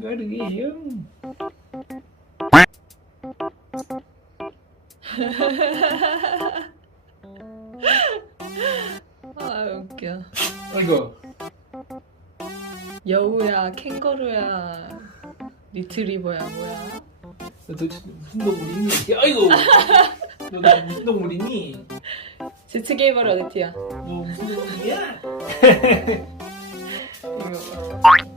캥거루예요. 아 웃겨. 아이고. 여우야, 캥거루야, 리트리버야 뭐야? 너 도대체 무슨 동물이니? 아이고. 너 무슨 동물이니? 스츠게이버를 어디야? 너 무슨 동물이야? 이거 봐.